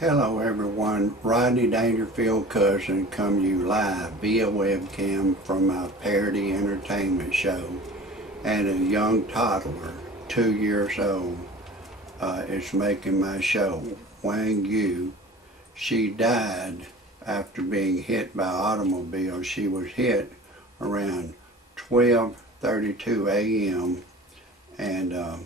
Hello everyone, Rodney Dangerfield cousin come to you live via webcam from my parody entertainment show, and a young toddler, 2 years old, is making my show. Yue Yue, she died after being hit by automobile. She was hit around 12:32 a.m. and a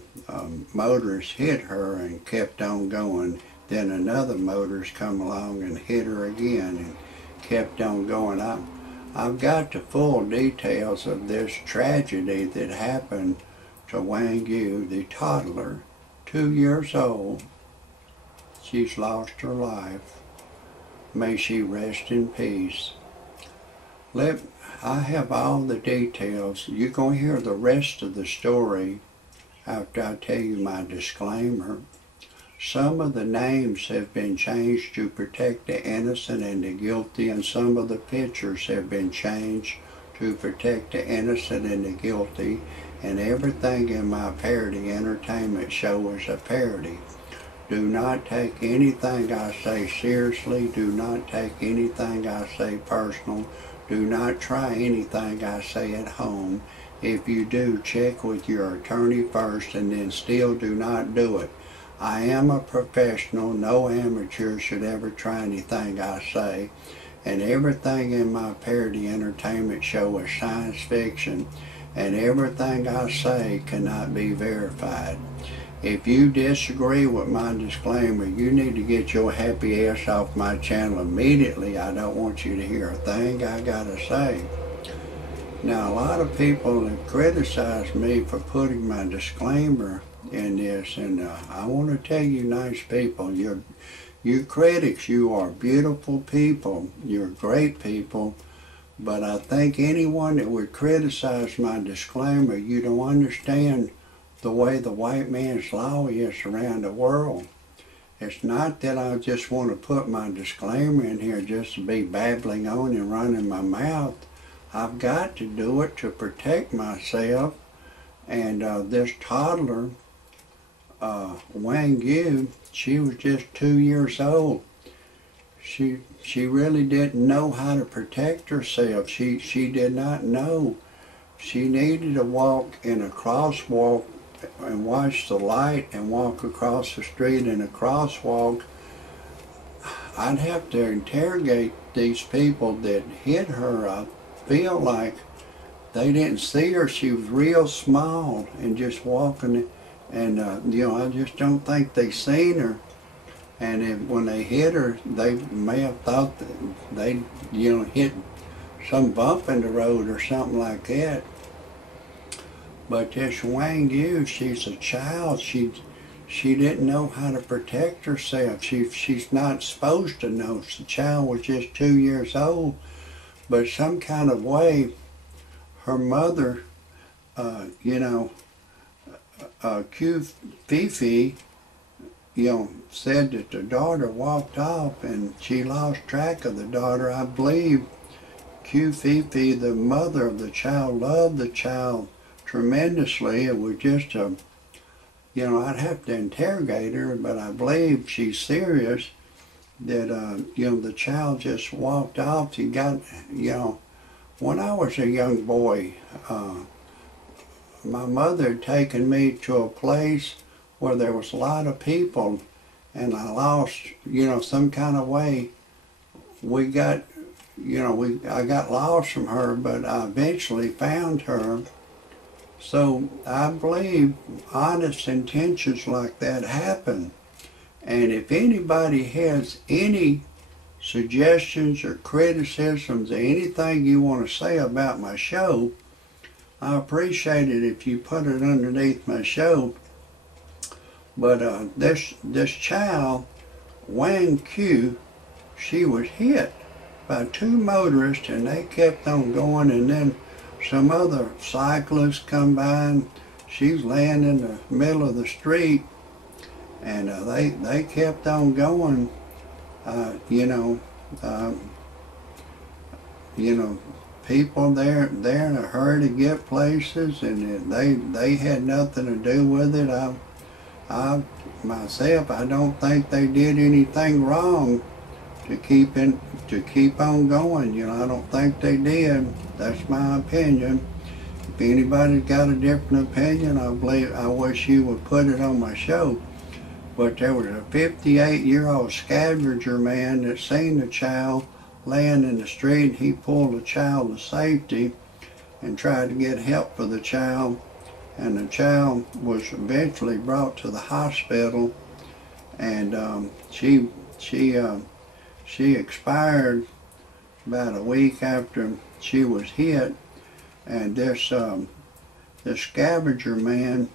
motorist hit her and kept on going. Then another motorist come along and hit her again and kept on going. I've got the full details of this tragedy that happened to Yue Yue, the toddler, 2 years old. She's lost her life. May she rest in peace. I have all the details. You're going to hear the rest of the story after I tell you my disclaimer. Some of the names have been changed to protect the innocent and the guilty, and some of the pictures have been changed to protect the innocent and the guilty, and everything in my parody entertainment show is a parody. Do not take anything I say seriously. Do not take anything I say personal. Do not try anything I say at home. If you do, check with your attorney first, and then still do not do it. I am a professional. No amateur should ever try anything I say. And everything in my parody entertainment show is science fiction. And everything I say cannot be verified. If you disagree with my disclaimer, you need to get your happy ass off my channel immediately. I don't want you to hear a thing I gotta say. Now, a lot of people have criticized me for putting my disclaimer in this, and I want to tell you nice people, you critics, you are beautiful people, you're great people, but I think anyone that would criticize my disclaimer, you don't understand the way the white man's law is around the world. It's not that I just want to put my disclaimer in here just to be babbling on and running my mouth. I've got to do it to protect myself. And this toddler, Yue Yue, she was just 2 years old. She really didn't know how to protect herself. She did not know. She needed to walk in a crosswalk and watch the light and walk across the street in a crosswalk. I'd have to interrogate these people that hit her. I feel like they didn't see her. She was real small and just walking, and I just don't think they seen her. And when they hit her, they may have thought that they hit some bump in the road or something like that. But this Yue Yue, she's a child. She didn't know how to protect herself. She's not supposed to know. The child was just 2 years old. But some kind of way, her mother, Q Fifi, said that the daughter walked off and she lost track of the daughter. I believe Q Fifi, the mother of the child, loved the child tremendously. It was just I'd have to interrogate her, but I believe she's serious that, the child just walked off. She got, when I was a young boy, my mother had taken me to a place where there was a lot of people, and I lost, some kind of way. I got lost from her, but I eventually found her. So I believe honest intentions like that happen. And if anybody has any suggestions or criticisms or anything you want to say about my show, I appreciate it if you put it underneath my show. But this child, Yue Yue, she was hit by 2 motorists, and they kept on going, and then some other cyclists come by, and she's laying in the middle of the street, and they kept on going. People there in a hurry to get places, and they had nothing to do with it. I myself, I don't think they did anything wrong to keep on going. You know, I don't think they did. That's my opinion. If anybody's got a different opinion, I wish you would put it on my show. But there was a 58-year-old scavenger man that seen the child laying in the street. He pulled the child to safety and tried to get help for the child. And the child was eventually brought to the hospital, and she expired about a week after she was hit. And this scavenger man,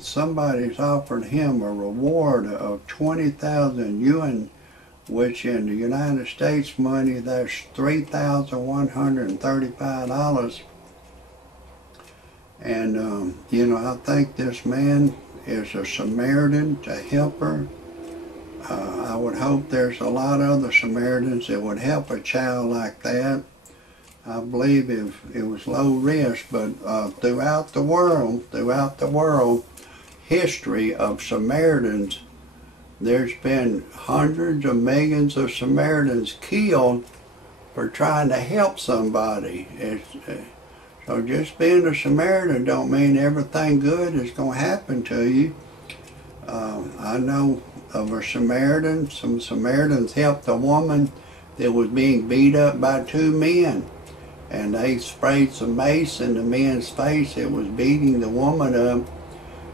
somebody's offered him a reward of 20,000 yuan, which in the United States money, that's $3,135. And, you know, I think this man is a Samaritan to help her. I would hope there's a lot of other Samaritans that would help a child like that. I believe it was low risk, but throughout the world, history of Samaritans, there's been hundreds of millions of Samaritans killed for trying to help somebody. So just being a Samaritan don't mean everything good is going to happen to you. I know of a Samaritan. Some Samaritans helped a woman that was being beat up by two men. And they sprayed some mace in the man's face that was beating the woman up.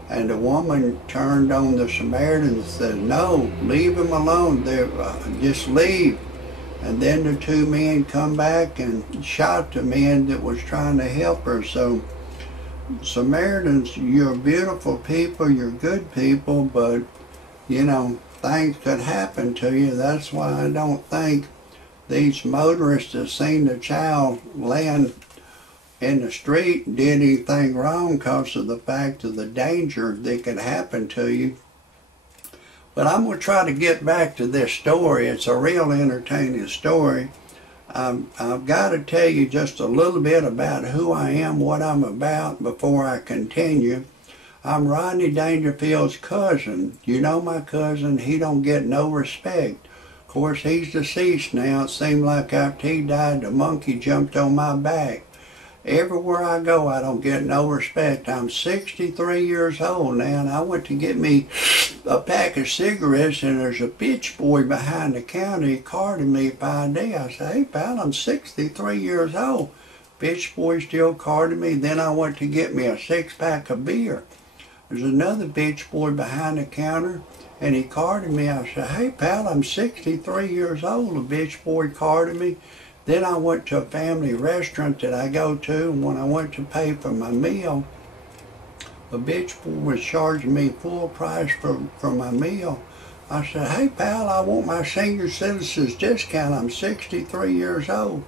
And the woman turned on the Samaritan and said, "No, leave him alone. Just leave." And then the two men come back and shot the man that was trying to help her. So Samaritans, you're beautiful people, you're good people, but you know, things could happen to you. That's why I don't think these motorists that seen the child laying in the street did anything wrong because of the fact of the danger that could happen to you. But I'm going to try to get back to this story. It's a real entertaining story. I've got to tell you just a little bit about who I am, what I'm about, before I continue. I'm Rodney Dangerfield's cousin. You know my cousin, he don't get no respect. Of course, he's deceased now. It seemed like after he died, the monkey jumped on my back. Everywhere I go, I don't get no respect. I'm 63 years old now, and I went to get me a pack of cigarettes, and there's a bitch boy behind the counter. He carded me by day. I said, "Hey, pal, I'm 63 years old." Bitch boy still carded me. Then I went to get me a 6-pack of beer. There's another bitch boy behind the counter, and he carded me. I said, "Hey, pal, I'm 63 years old." The bitch boy carded me. Then I went to a family restaurant that I go to, and when I went to pay for my meal, the bitch boy was charging me full price for my meal. I said, "Hey, pal, I want my senior citizens discount. I'm 63 years old."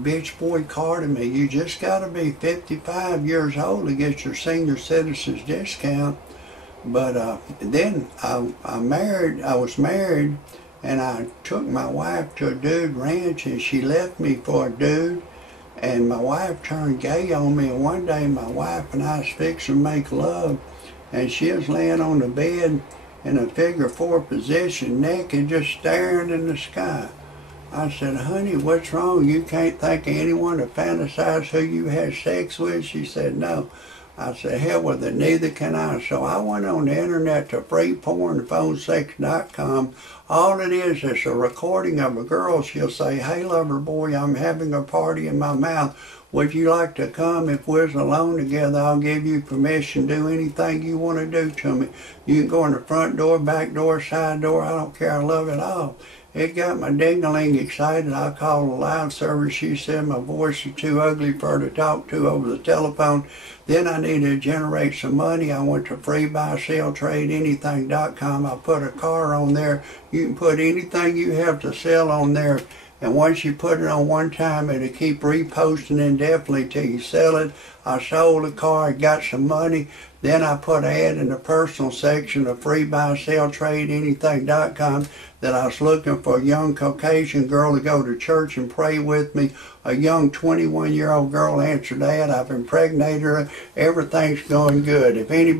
Bitch boy carded me. "You just got to be 55 years old to get your senior citizens discount." But then I was married, and I took my wife to a dude ranch, and she left me for a dude, and my wife turned gay on me. And one day my wife and I was fixing to make love, and she was laying on the bed in a figure-4 position, naked, just staring in the sky. I said, "Honey, what's wrong? You can't think of anyone to fantasize who you had sex with?" She said, "No." I said, "Hell with it, neither can I." So I went on the internet to freepornphone6.com. All it is a recording of a girl. She'll say, "Hey, lover boy, I'm having a party in my mouth. Would you like to come? If we're alone together, I'll give you permission to do anything you want to do to me. You can go in the front door, back door, side door. I don't care. I love it all." It got my ding-a-ling excited. I called a loud service. She said my voice is too ugly for her to talk to over the telephone. Then I needed to generate some money. I went to freebuyseltradeanything.com. I put a car on there. You can put anything you have to sell on there. And once you put it on one time, it'll keep reposting indefinitely till you sell it. I sold the car, I got some money. Then I put an ad in the personal section of freebuyseltradeanything.com that I was looking for a young Caucasian girl to go to church and pray with me. A young 21-year-old girl answered that. I've impregnated her. Everything's going good. If anybody